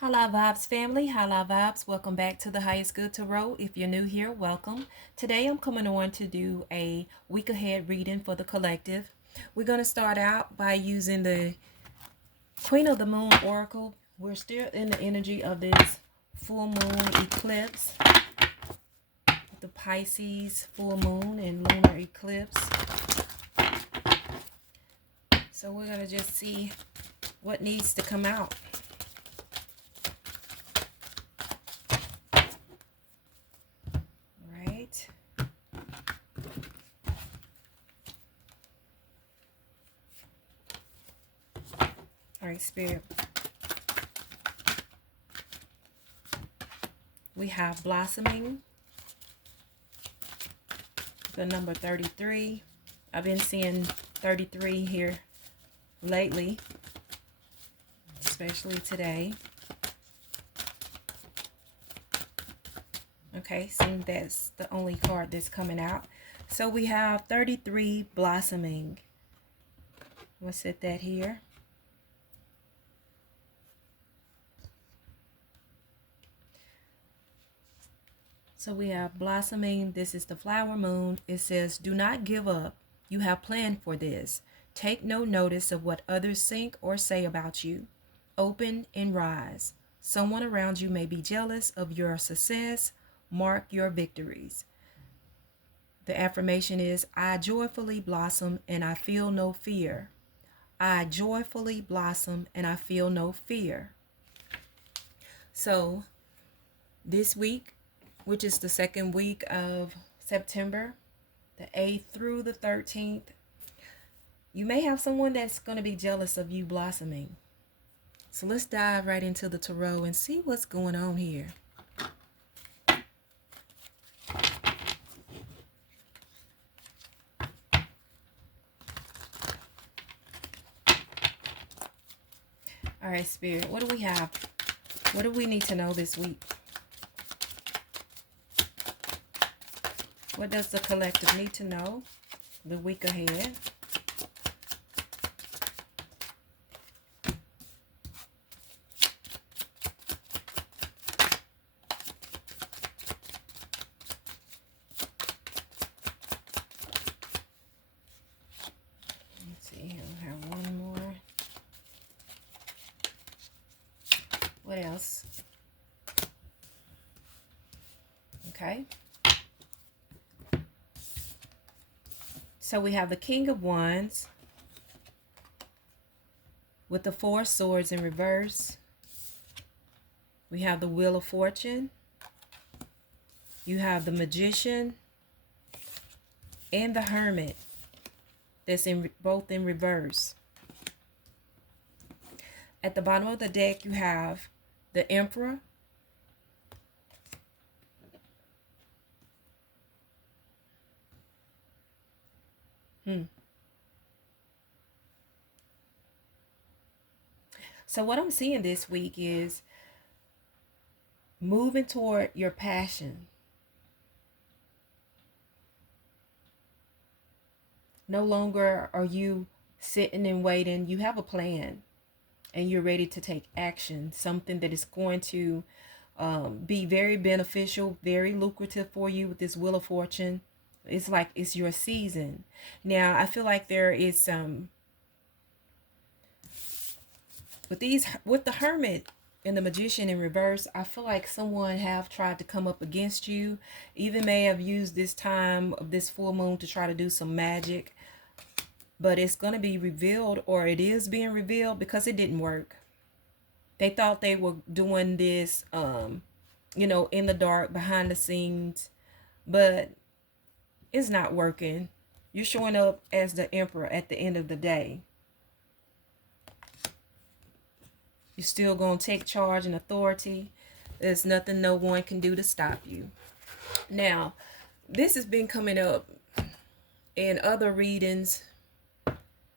Hala Vibes family, Hala Vibes. Welcome back to the Highest Good Tarot. If you're new here, welcome. Today I'm coming on to do a week ahead reading for the collective. We're going to start out by using the Queen of the Moon Oracle. We're still in the energy of this full moon eclipse, the Pisces full moon and lunar eclipse. So we're going to just see what needs to come out. All right, Spirit. We have blossoming, the number 33. I've been seeing 33 here lately, especially today. Okay, so that's the only card that's coming out. So we have 33 blossoming. We'll set that here. So we have blossoming. This is the flower moon. It says, do not give up. You have planned for this. Take no notice of what others think or say about you. Open and rise. Someone around you may be jealous of your success. Mark your victories. The affirmation is, I joyfully blossom and I feel no fear. I joyfully blossom and I feel no fear. So this week, which is the second week of September, the 8th through the 13th, you may have someone that's going to be jealous of you blossoming. So let's dive right into the tarot and see what's going on here. All right, Spirit, what do we have? What do we need to know this week? What does the collective need to know the week ahead? Let's see, I'll have one more. What else? Okay. So we have the King of Wands with the Four Swords in reverse. We have the Wheel of Fortune. You have the Magician and the Hermit. That's both in reverse. At the bottom of the deck, you have the Emperor. So what I'm seeing this week is moving toward your passion. No longer are you sitting and waiting. You have a plan and you're ready to take action. Something that is going to be very beneficial, very lucrative for you with this Wheel of Fortune. It's like it's your season. Now, I feel like there is some with the Hermit and the Magician in reverse. I feel like someone have tried to come up against you, even may have used this time of this full moon to try to do some magic, but it's going to be revealed, or it is being revealed, because it didn't work. They thought they were doing this in the dark, behind the scenes, but it's not working. You're showing up as the Emperor at the end of the day. You're still going to take charge and authority. There's nothing no one can do to stop you. Now, this has been coming up in other readings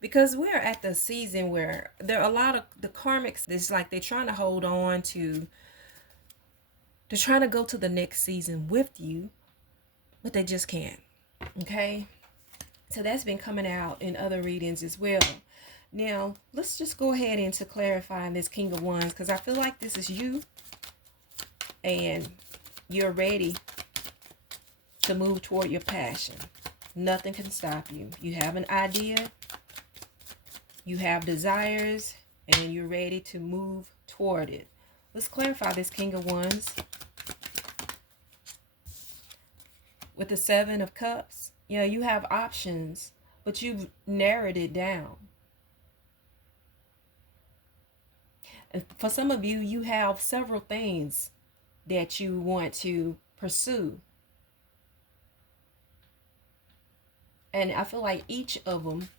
because we're at the season where there are a lot of the karmics. It's like they're trying to hold on to, they're trying to go to the next season with you, but they just can't. Okay? So that's been coming out in other readings as well. Now, let's just go ahead into clarifying this King of Wands, because I feel like this is you and you're ready to move toward your passion. Nothing can stop you. You have an idea, you have desires, and you're ready to move toward it. Let's clarify this King of Wands with the Seven of Cups. Yeah, you have options, but you've narrowed it down. And for some of you, you have several things that you want to pursue. And I feel like each of them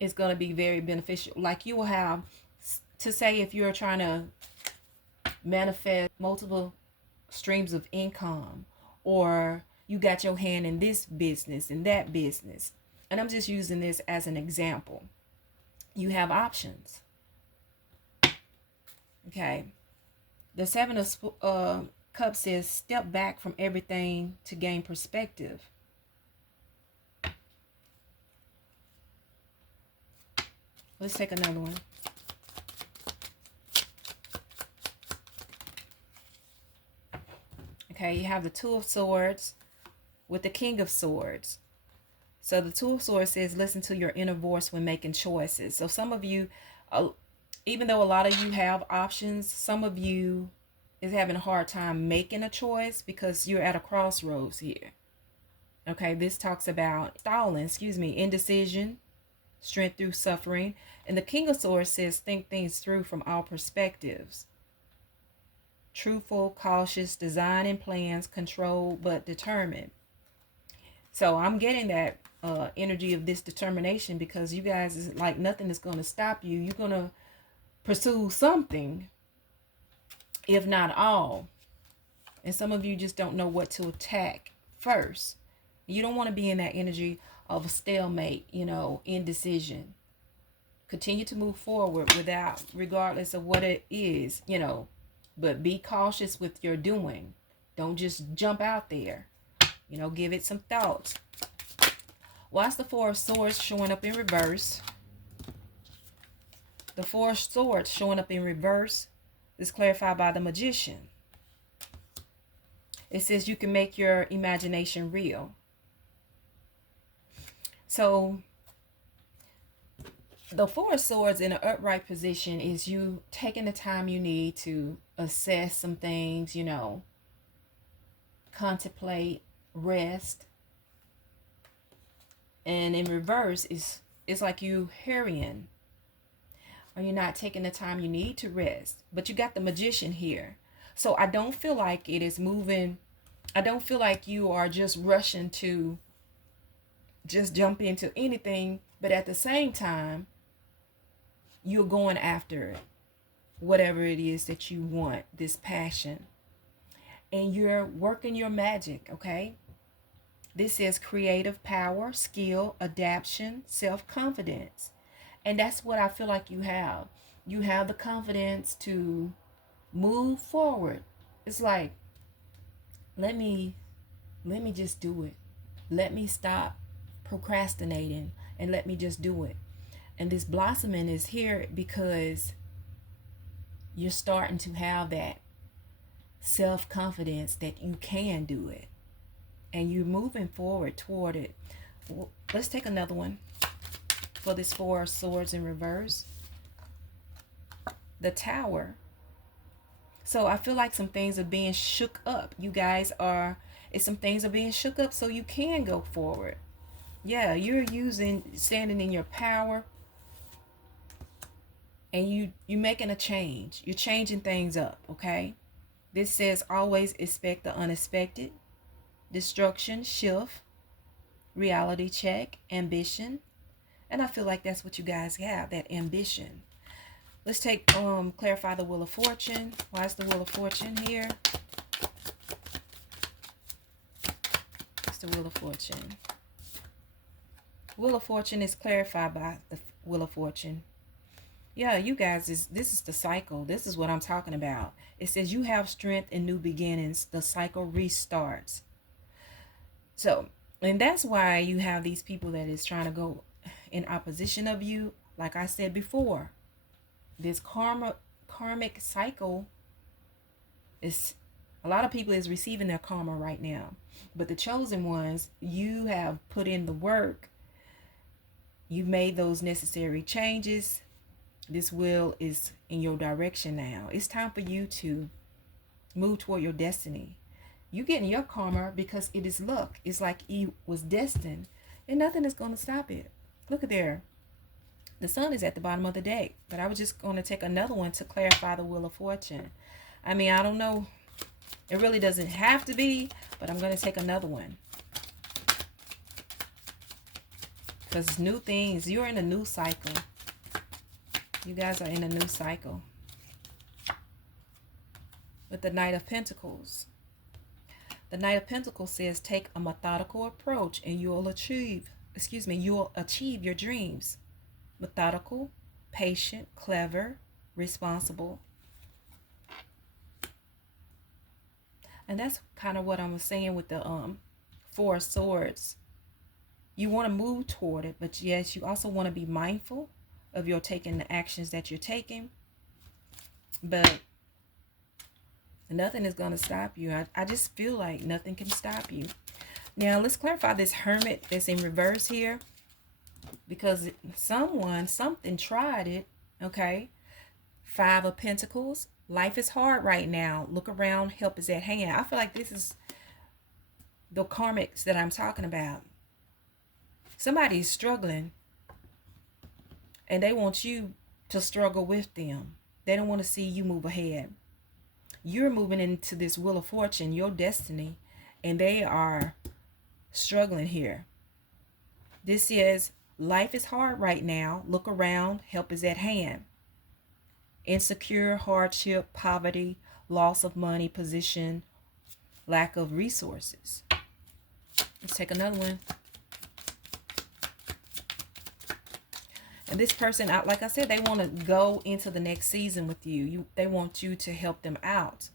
is going to be very beneficial. Like you will have, to say, if you're trying to manifest multiple streams of income, or you got your hand in this business and that business. And I'm just using this as an example. You have options. Okay. The Seven of Cups says step back from everything to gain perspective. Let's take another one. Okay, you have the Two of Swords with the King of Swords. So the Two of Swords says listen to your inner voice when making choices. So some of you, even though a lot of you have options, some of you is having a hard time making a choice because you're at a crossroads here. Okay, this talks about indecision, strength through suffering. And the King of Swords says think things through from all perspectives. Truthful, cautious, designing plans, controlled but determined. So I'm getting that energy of this determination, because you guys is like nothing is going to stop you. You're going to pursue something, if not all. And some of you just don't know what to attack first. You don't want to be in that energy of a stalemate, indecision. Continue to move forward regardless of what it is, but be cautious with your doing. Don't just jump out there. Give it some thoughts. Why's the Four of Swords showing up in reverse? The Four of Swords showing up in reverse is clarified by the Magician. It says you can make your imagination real. So the Four of Swords in an upright position is you taking the time you need to assess some things, contemplate, rest. And in reverse it's like you hurrying, or you're not taking the time you need to rest. But you got the Magician here. So I don't feel like it is moving. I don't feel like you are just rushing to just jump into anything, but at the same time you're going after it, whatever it is that you want, this passion, and you're working your magic. Okay, this is creative power, skill, adaptation, self-confidence. And that's what I feel like you have. You have the confidence to move forward. It's like, let me just do it. Let me stop procrastinating and let me just do it. And this blossoming is here because you're starting to have that self-confidence that you can do it. And you're moving forward toward it. Let's take another one for this Four of Swords in reverse. The Tower. So I feel like some things are being shook up. You guys are, some things are being shook up so you can go forward. Yeah, you're standing in your power, and you're making a change. You're changing things up, okay? This says always expect the unexpected. Destruction, shift, reality check, ambition. And I feel like that's what you guys have, that ambition. Let's take clarify the Wheel of Fortune. Why is the Wheel of Fortune here? It's the Wheel of Fortune. Wheel of Fortune is clarified by the Wheel of Fortune. Yeah, you guys, this is the cycle. This is what I'm talking about. It says you have strength in new beginnings. The cycle restarts. So, and that's why you have these people that is trying to go in opposition of you. Like I said before, this karmic cycle is, a lot of people is receiving their karma right now. But the chosen ones, you have put in the work. You've made those necessary changes. This wheel is in your direction now. It's time for you to move toward your destiny. You getting your karma because it is luck. It's like it was destined, and nothing is going to stop it. Look at there. The sun is at the bottom of the deck, but I was just going to take another one to clarify the wheel of fortune. I mean, I don't know. It really doesn't have to be, but I'm going to take another one. Because new things, you're in a new cycle. You guys are in a new cycle. With the Knight of Pentacles. The Knight of Pentacles says take a methodical approach and you'll achieve your dreams. Methodical, patient, clever, responsible. And that's kind of what I was saying with the Four of Swords. You want to move toward it, but yes, you also want to be mindful of your taking the actions that you're taking. But nothing is going to stop you. I just feel like nothing can stop you. Now, let's clarify this Hermit that's in reverse here. Because something tried it. Okay. Five of Pentacles. Life is hard right now. Look around. Help is at hand. I feel like this is the karmics that I'm talking about. Somebody's struggling. And they want you to struggle with them. They don't want to see you move ahead. You're moving into this wheel of fortune, your destiny. And they are struggling here. This is life is hard right now. Look around. Help is at hand. Insecure, hardship, poverty, loss of money, position, lack of resources. Let's take another one. And this person, like I said, they want to go into the next season with you. They want you to help them out.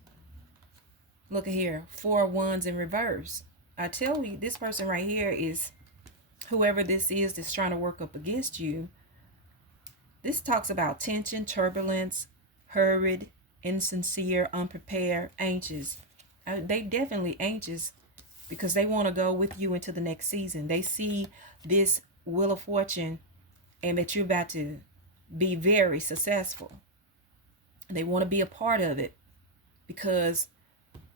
Look at here. Four of Wands in reverse. I tell you, this person right here is whoever this is that's trying to work up against you. This talks about tension, turbulence, hurried, insincere, unprepared, anxious. They definitely anxious because they want to go with you into the next season. They see this wheel of fortune and that you're about to be very successful. They want to be a part of it because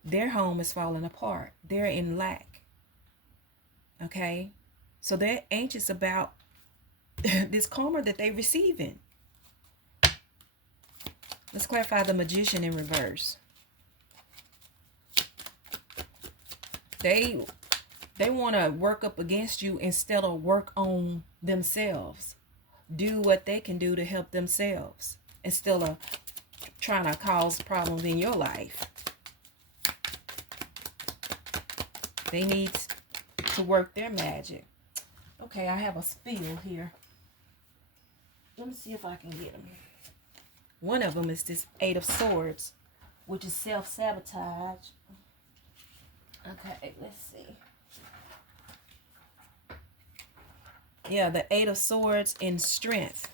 their home is falling apart. They're in lack. Okay? So they're anxious about this karma that they're receiving. Let's clarify the Magician in reverse. They want to work up against you instead of work on themselves. Do what they can do to help themselves instead of trying to cause problems in your life. They need to work their magic. Okay, I have a spill here. Let me see if I can get them. One of them is this Eight of Swords, which is self-sabotage. Okay, let's see. Yeah, the Eight of Swords in strength.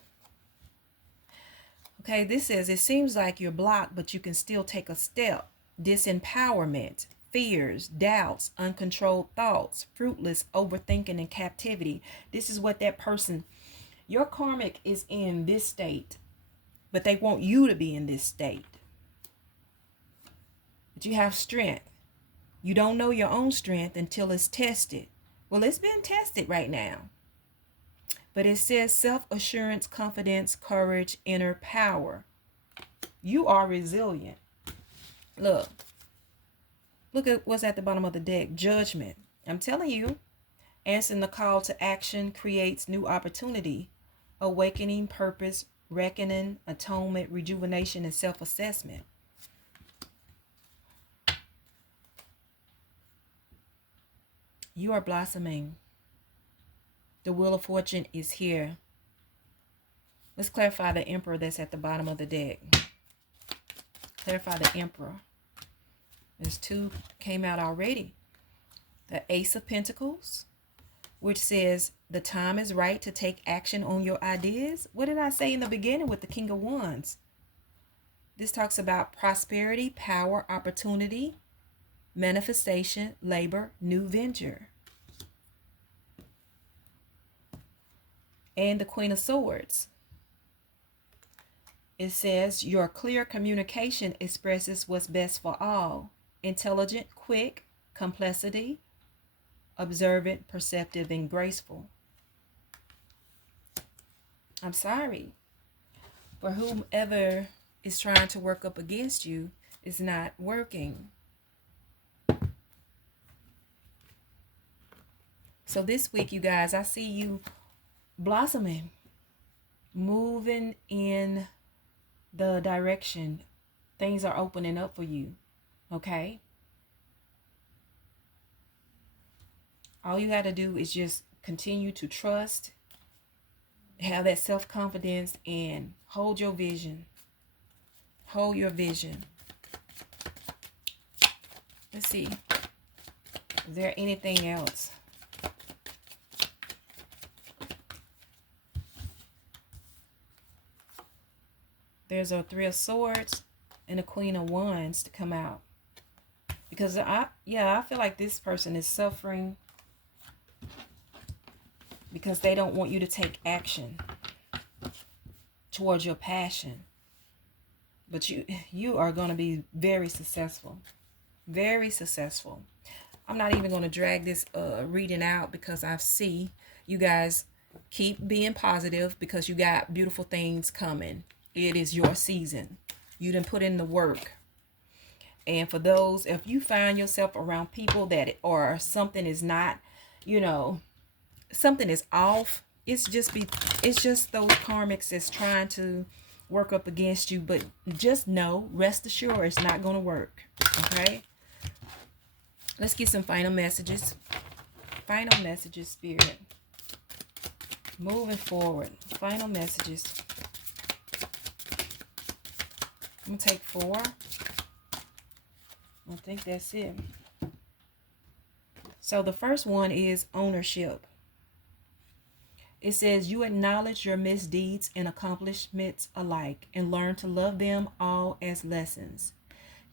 Okay, this says, it seems like you're blocked, but you can still take a step. Disempowerment, fears, doubts, uncontrolled thoughts, fruitless overthinking and captivity. This is what that person, your karmic is in this state, but they want you to be in this state. But you have strength. You don't know your own strength until it's tested. Well, it's been tested right now. But it says self-assurance, confidence, courage, inner power. You are resilient. Look at what's at the bottom of the deck. Judgment. I'm telling you, answering the call to action creates new opportunity. Awakening, purpose, reckoning, atonement, rejuvenation, and self-assessment. You are blossoming. The Wheel of Fortune is here. Let's clarify the Emperor that's at the bottom of the deck. Clarify the Emperor. There's two came out already. The Ace of Pentacles. which says the time is right to take action on your ideas. What did I say in the beginning with the King of Wands? This talks about prosperity, power, opportunity, manifestation, labor, new venture. And the Queen of Swords. It says your clear communication expresses what's best for all. Intelligent, quick, complexity, observant, perceptive, and graceful. I'm sorry, for whomever is trying to work up against you is not working. So this week, you guys, I see you blossoming, moving in the direction. Things are opening up for you, okay? All you got to do is just continue to trust, have that self-confidence, and hold your vision. Hold your vision. Let's see. Is there anything else? There's a Three of Swords and a Queen of Wands to come out. Because I feel like this person is suffering because they don't want you to take action towards your passion. But you are going to be very successful. Very successful. I'm not even going to drag this reading out because I see you guys keep being positive because you got beautiful things coming. It is your season. You done put in the work. And for those, if you find yourself around people that or something is not, something is off, it's just those karmics that's trying to work up against you. But just know, rest assured, it's not going to work. Okay? Let's get some final messages. Final messages, Spirit. Moving forward. Final messages. I'm going to take 4. I think that's it. So the first one is ownership. It says you acknowledge your misdeeds and accomplishments alike and learn to love them all as lessons.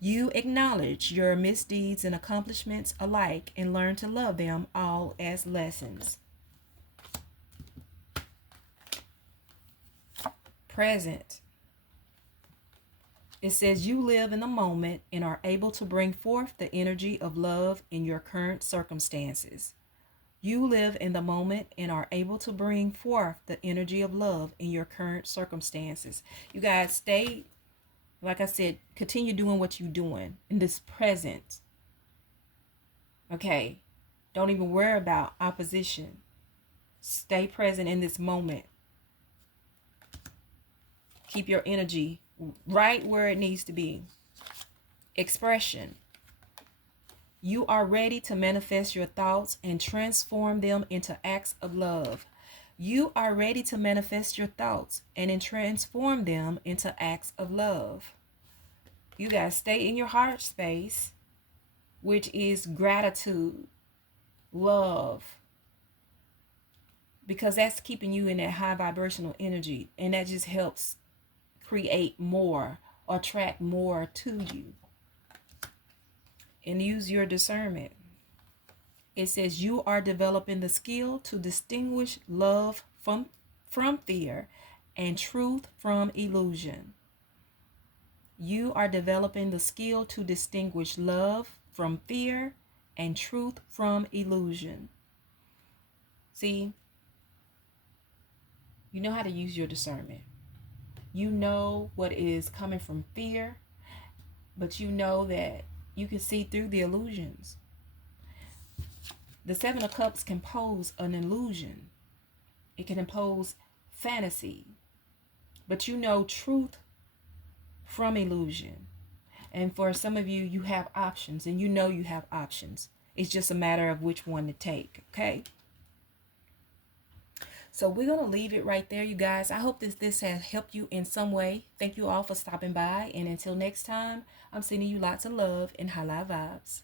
You acknowledge your misdeeds and accomplishments alike and learn to love them all as lessons. Present. It says you live in the moment and are able to bring forth the energy of love in your current circumstances. You live in the moment and are able to bring forth the energy of love in your current circumstances. You guys stay, like I said, continue doing what you're doing in this present. Okay? Don't even worry about opposition. Stay present in this moment. Keep your energy right where it needs to be. Expression. You are ready to manifest your thoughts and transform them into acts of love. You are ready to manifest your thoughts and transform them into acts of love. You guys stay in your heart space, which is gratitude, love, because that's keeping you in that high vibrational energy, and that just helps create more, attract more to you. And use your discernment. It says you are developing the skill to distinguish love from fear and truth from illusion. You are developing the skill to distinguish love from fear and truth from illusion. See, you know how to use your discernment. You know what is coming from fear, but you know that you can see through the illusions. The Seven of Cups can pose an illusion. It can impose fantasy. But you know truth from illusion. And for some of you, you have options, and you know you have options. It's just a matter of which one to take, okay? So we're going to leave it right there, you guys. I hope this has helped you in some way. Thank you all for stopping by. And until next time, I'm sending you lots of love and high vibes.